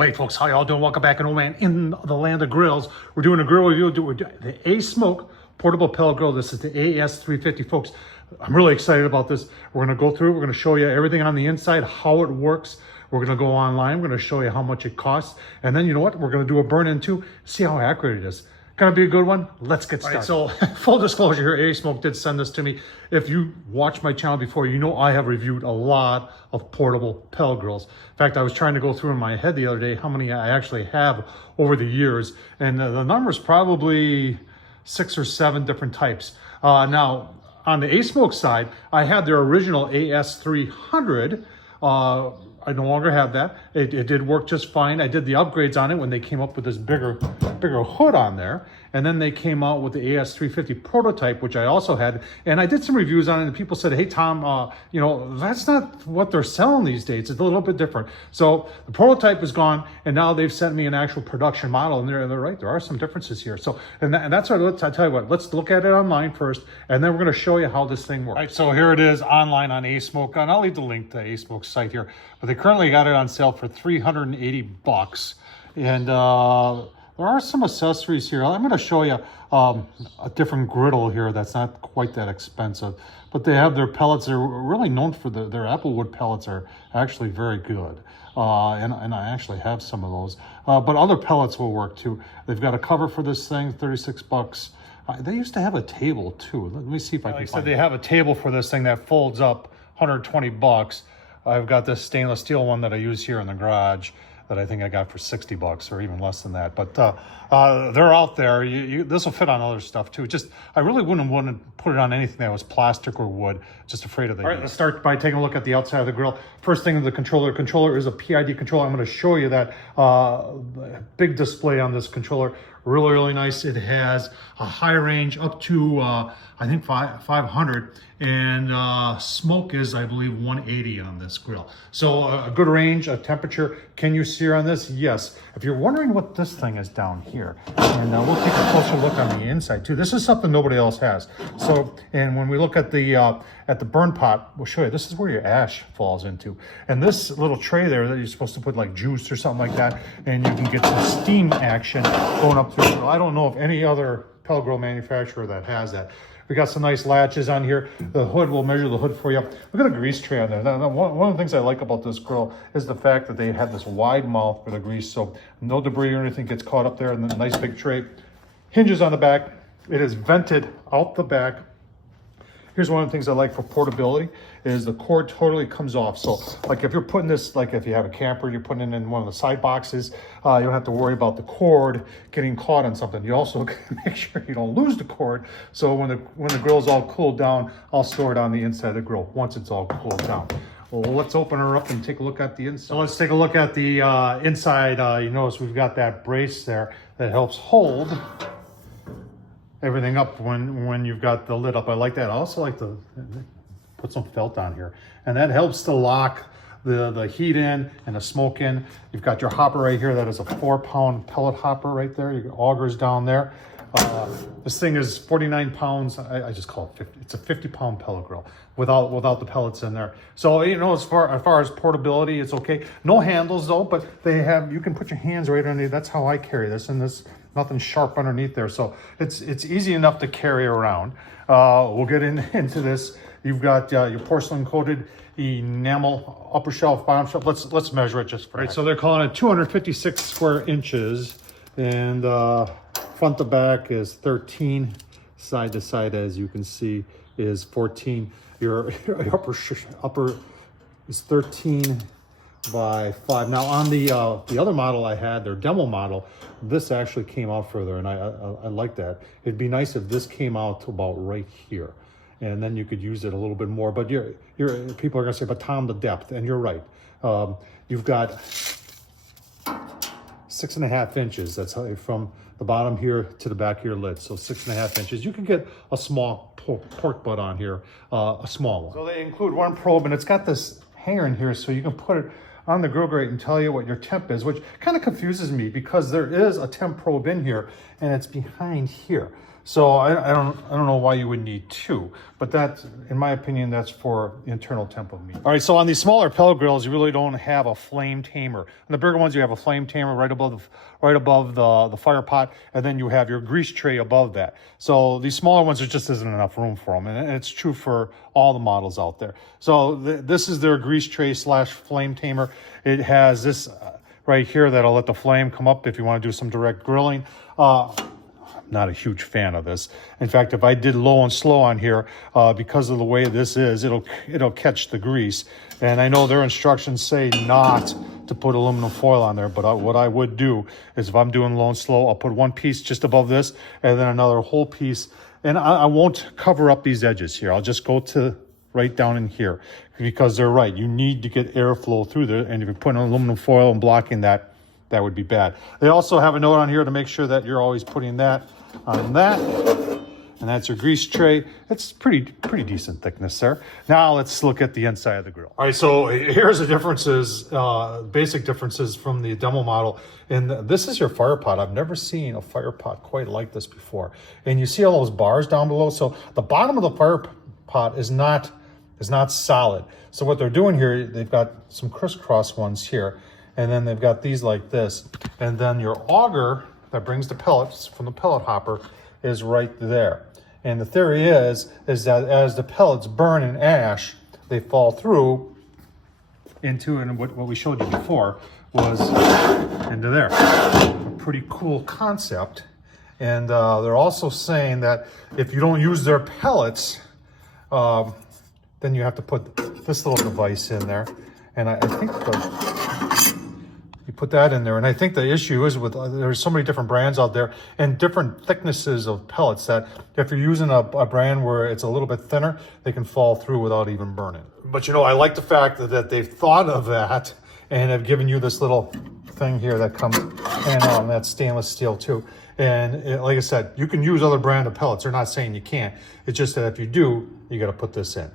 Hey folks, how y'all doing? Welcome back, in the land of grills. We're doing a grill review. We're doing the ASMOKE portable pellet grill. This is the AS350, folks. I'm really excited about this. We're gonna go through, we're gonna show you everything on the inside, how it works. We're gonna go online, we're gonna show you how much it costs. And then you know what? We're gonna do a burn-in too, see how accurate it is. Gonna be a good one. Let's get started. All right, so full disclosure here, ASMOKE did send this to me. If you watched my channel before, you know I have reviewed a lot of portable pellet grills. In fact, I was trying to go through in my head the other day how many I actually have over the years, and the number is probably 6 or 7 different types. Now, on the ASMOKE side, I had their original AS300. I no longer have that. It did work just fine. I did the upgrades on it when they came up with this bigger hood on there. And then they came out with the AS350 prototype, which I also had. And I did some reviews on it, and people said, hey, Tom, you know, that's not what they're selling these days. It's a little bit different. So the prototype is gone, and now they've sent me an actual production model, and they're right. There are some differences here. So, and that's what, I tell you what, let's look at it online first, and then we're going to show you how this thing works. All right, so here it is online on ASMOKE, and I'll leave the link to ASMOKE's site here. But they currently got it on sale for $380. And there are some accessories here. I'm going to show you a different griddle here that's not quite that expensive. But they have their pellets. They're really known for their applewood pellets are actually very good. And I actually have some of those. But other pellets will work too. They've got a cover for this thing, $36. They used to have a table too. Let me see if I can find it. They have a table for this thing that folds up, $120. I've got this stainless steel one that I use here in the garage that I think I got for $60 or even less than that. But they're out there. This will fit on other stuff too. Just, I really wouldn't want to put it on anything that was plastic or wood. Just afraid of the heat. All right, let's start by taking a look at the outside of the grill. First thing, the controller. Controller is a PID controller. I'm going to show you that big display on this controller. Really, really nice. It has a high range up to, I think 500, and smoke is, I believe, 180 on this grill. So a good range of temperature. Can you sear on this? Yes. If you're wondering what this thing is down here, and we'll take a closer look on the inside too. This is something nobody else has. So, and when we look at the burn pot, we'll show you. This is where your ash falls into. And this little tray there that you're supposed to put like juice or something like that, and you can get some steam action going up through the grill. I don't know of any other pellet grill manufacturer that has that. We got some nice latches on here. The hood, we'll measure the hood for you. Look at a grease tray on there. Now, one of the things I like about this grill is the fact that they have this wide mouth for the grease, so no debris or anything gets caught up there in the nice big tray. Hinges on the back. It is vented out the back. Here's one of the things I like for portability is the cord totally comes off. So like if you're putting this, like if you have a camper, you're putting it in one of the side boxes, you don't have to worry about the cord getting caught on something. You also make sure you don't lose the cord. So when the grill's all cooled down, I'll store it on the inside of the grill once it's all cooled down. Well, let's open her up and take a look at the inside. So let's take a look at the inside. You notice we've got that brace there that helps hold everything up when you've got the lid up. I like that. I also like to put some felt on here, and that helps to lock the heat in and the smoke in. You've got your hopper right here. That is a 4-pound pellet hopper right there. Your augers down there. This thing is 49 pounds. I just call it 50. It's a 50-pound pellet grill without the pellets in there. So, you know, as far as portability, it's okay. No handles though, but you can put your hands right underneath. That's how I carry this, and there's nothing sharp underneath there. So it's easy enough to carry around. We'll get into this. You've got your porcelain coated enamel upper shelf, bottom shelf. Let's measure it just for right. So they're calling it 256 square inches, and front to back is 13, side to side, as you can see, is 14. Your upper is 13 by 5. Now on the other model I had, their demo model, this actually came out further, and I like that. It'd be nice if this came out to about right here, and then you could use it a little bit more. But people are gonna say, but Tom, the depth, and you're right. You've got 6.5 inches. That's how, from the bottom here to the back of your lid. So 6.5 inches. You can get a small pork butt on here, a small one. So they include one probe, and it's got this hanger in here, so you can put it on the grill grate and tell you what your temp is, which kind of confuses me because there is a temp probe in here and it's behind here. So I don't know why you would need two, but that, in my opinion, that's for the internal temp of meat. All right, so on these smaller pellet grills, you really don't have a flame tamer. On the bigger ones, you have a flame tamer right above the fire pot, and then you have your grease tray above that. So these smaller ones, there just isn't enough room for them, and it's true for all the models out there. So this is their grease tray / flame tamer. It has this right here that'll let the flame come up if you want to do some direct grilling. Not a huge fan of this. In fact, if I did low and slow on here, because of the way this is, it'll catch the grease. And I know their instructions say not to put aluminum foil on there, but what I would do is if I'm doing low and slow, I'll put one piece just above this and then another whole piece. And I won't cover up these edges here. I'll just go to right down in here because they're right. You need to get airflow through there. And if you're putting aluminum foil and blocking that, that would be bad. They also have a note on here to make sure that you're always putting that on that, and that's your grease tray. It's pretty decent thickness there. Now let's look at the inside of the grill. All right, so here's the differences, basic differences from the demo model. And this is your fire pot. I've never seen a fire pot quite like this before. And you see all those bars down below. So the bottom of the fire pot is not solid. So what they're doing here, they've got some crisscross ones here, and then they've got these like this, and then your auger that brings the pellets from the pellet hopper is right there. And the theory is that as the pellets burn in ash, they fall through into, and what we showed you before was into there. A pretty cool concept. And they're also saying that if you don't use their pellets, then you have to put this little device in there. And I think you put that in there, and I think the issue is with there's so many different brands out there and different thicknesses of pellets that if you're using a brand where it's a little bit thinner, they can fall through without even burning. But you know, I like the fact that they've thought of that and have given you this little thing here that comes, and that's stainless steel too. And like I said, you can use other brand of pellets. They're not saying you can't. It's just that if you do, you got to put this in.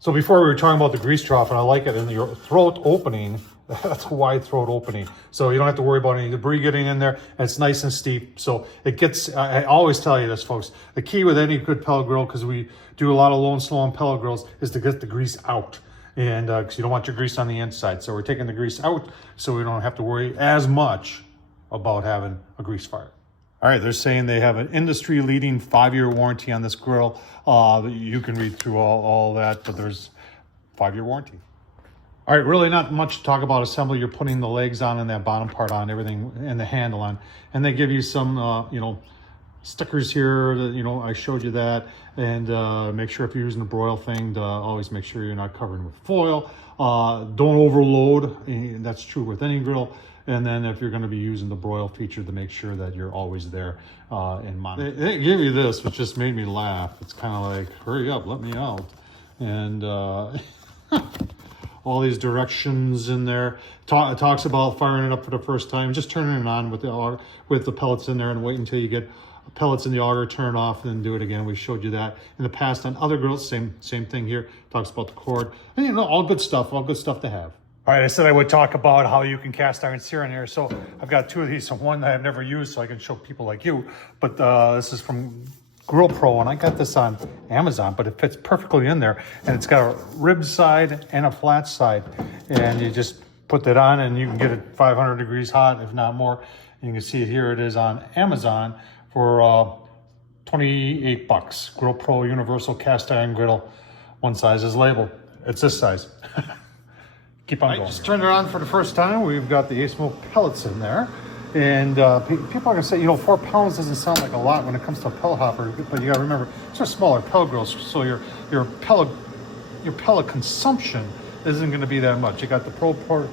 So before we were talking about the grease trough, and I like it in your throat opening. That's a wide throat opening, so you don't have to worry about any debris getting in there, and it's nice and steep. So it gets, I always tell you this, folks, the key with any good pellet grill, because we do a lot of low and slow on pellet grills, is to get the grease out. And because you don't want your grease on the inside. So we're taking the grease out so we don't have to worry as much about having a grease fire. All right, they're saying they have an industry-leading 5-year warranty on this grill. You can read through all that, but there's 5-year warranty. All right, really not much to talk about assembly. You're putting the legs on and that bottom part on, everything, and the handle on. And they give you some, stickers here that, I showed you that. And make sure if you're using a broil thing to always make sure you're not covering with foil. Don't overload. That's true with any grill. And then if you're going to be using the broil feature, to make sure that you're always there in monitor. They give you this, which just made me laugh. It's kind of like, hurry up, let me out. And all these directions in there. It talks about firing it up for the first time, just turning it on with the pellets in there, and wait until you get pellets in the auger, turn it off, and then do it again. We showed you that in the past on other grills. Same thing here. Talks about the cord, and all good stuff to have. All right, I said I would talk about how you can cast iron sear in here. So I've got two of these. So one that I've never used, so I can show people like you. But this is from Grill Pro, and I got this on Amazon, but it fits perfectly in there. And it's got a rib side and a flat side. And you just put that on, and you can get it 500 degrees hot, if not more. And you can see here it is on Amazon for 28 bucks. Grill Pro Universal Cast Iron Griddle. One size is labeled. It's this size. Keep on going. I just turned it on for the first time. We've got the ASMOKE pellets in there. And people are going to say, 4 pounds doesn't sound like a lot when it comes to a pellet hopper, but you got to remember, these are smaller pellet grills, so your pellet consumption isn't going to be that much. You got the Pro port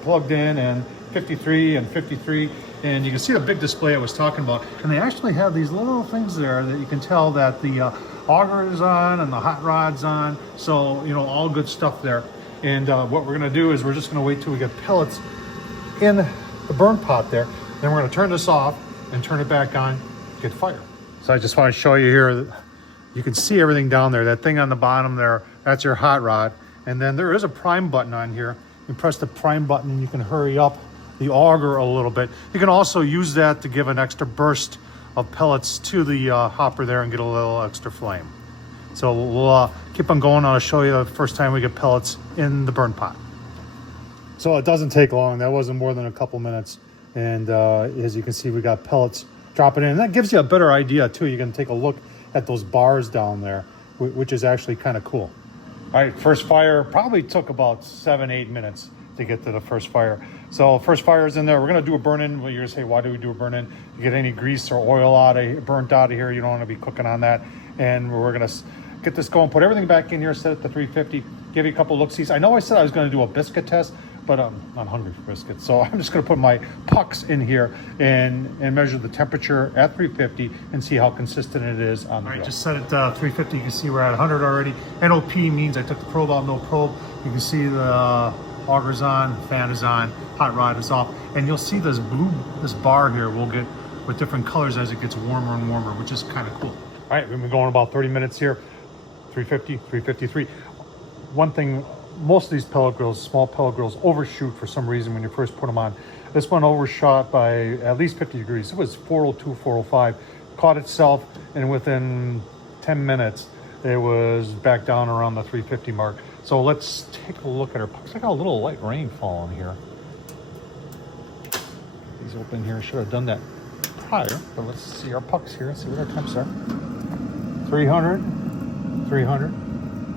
plugged in, and 53 and 53, and you can see the big display I was talking about. And they actually have these little things there that you can tell that the auger is on and the hot rod's on, so all good stuff there. And what we're going to do is we're just going to wait till we get pellets in the burn pot there. Then we're going to turn this off and turn it back on, get fire. So I just want to show you here that you can see everything down there. That thing on the bottom there, that's your hot rod. And then there is a prime button on here. You press the prime button and you can hurry up the auger a little bit. You can also use that to give an extra burst of pellets to the hopper there and get a little extra flame. So we'll keep on going. I'll show you the first time we get pellets in the burn pot. So it doesn't take long. That wasn't more than a couple minutes. And as you can see, we got pellets dropping in. And that gives you a better idea too. You can take a look at those bars down there, which is actually kind of cool. All right, first fire probably took about 7-8 minutes to get to the first fire. So first fire is in there. We're gonna do a burn in. Well, you're gonna say, why do we do a burn in? You get any grease or oil burnt out of here. You don't wanna be cooking on that. And we're gonna get this going, put everything back in here, set it to 350, give you a couple look-sees. I know I said I was gonna do a biscuit test, but I'm not hungry for biscuits. So I'm just gonna put my pucks in here and measure the temperature at 350 and see how consistent it is on the grill. Just set it 350, you can see we're at 100 already. NOP means I took the probe out, no probe. You can see the auger's on, fan is on, hot rod is off. And you'll see this bar here will get with different colors as it gets warmer and warmer, which is kind of cool. All right, we've been going about 30 minutes here, 350, 353. One thing, most of these pellet grills, small pellet grills, overshoot for some reason when you first put them on. This one overshot by at least 50 degrees. It was 402, 405, caught itself, and within 10 minutes, it was back down around the 350 mark. So let's take a look at our pucks. I got a little light rain falling here. These open here, should have done that prior, but let's see our pucks here, see what our temps are. 300, 300,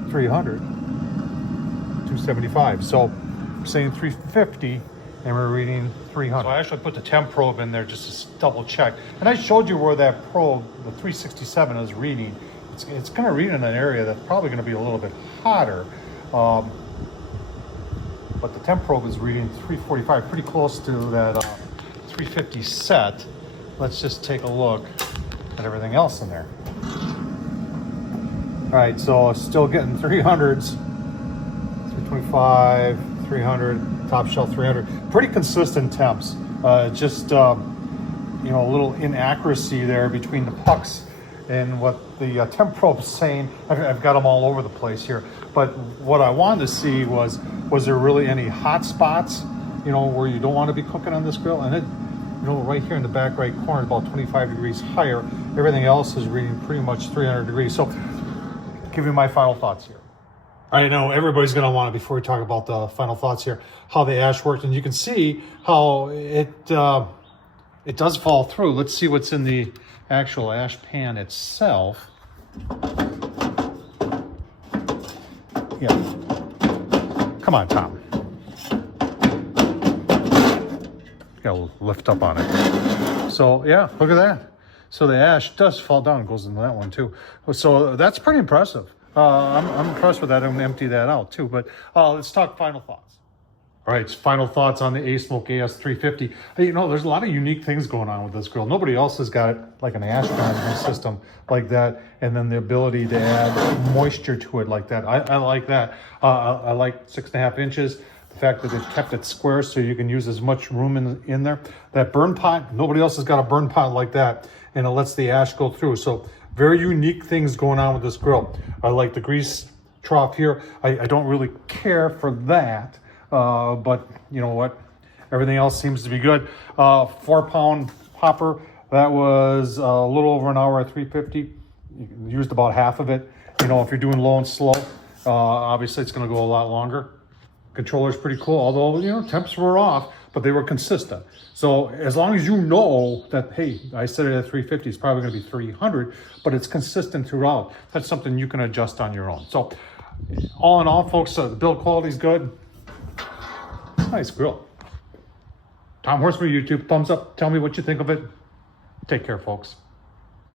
300, 275. So we're saying 350 and we're reading 300. So I actually put the temp probe in there just to double check. And I showed you where that probe, the 367 is reading. It's going to read in an area that's probably going to be a little bit hotter. But the temp probe is reading 345, pretty close to that 350 set. Let's just take a look at everything else in there. All right, so still getting 300s, 325, 300, top shelf 300. Pretty consistent temps. Just you know, a little inaccuracy there between the pucks and what the temp probe is saying. I've got them all over the place here. But what I wanted to see was there really any hot spots, you know, where you don't want to be cooking on this grill? And it, you know, right here in the back right corner, about 25 degrees higher. Everything else is reading pretty much 300 degrees. So give you my final thoughts here. I know everybody's going to want to, before we talk about the final thoughts here, how the ash worked. And you can see how it does fall through. Let's see what's in the actual ash pan itself. Yeah. Come on, Tom. Gotta lift up on it. So yeah, look at that. So the ash does fall down, goes into that one too. So that's pretty impressive. I'm impressed with that. I'm gonna empty that out too. But let's talk final thoughts. All right, final thoughts on the ASMOKE AS350. Hey, you know, there's a lot of unique things going on with this grill. Nobody else has got like an ash management system like that, and then the ability to add moisture to it like that. I like that. I like 6.5 inches. The fact that it kept it square so you can use as much room in there. That burn pot, nobody else has got a burn pot like that, and it lets the ash go through. So very unique things going on with this grill. I like the grease trough here. I don't really care for that. But you know what, everything else seems to be good. 4-pound hopper, that was a little over an hour at 350. You used about half of it. You know, if you're doing low and slow, obviously it's going to go a lot longer. Controller's pretty cool, although, you know, temps were off, but they were consistent. So as long as you know that, hey, I set it at 350, it's probably going to be 300, but it's consistent throughout. That's something you can adjust on your own. So all in all, folks, the build quality is good. Nice grill. Tom Horsman YouTube, thumbs up. Tell me what you think of it. Take care, folks.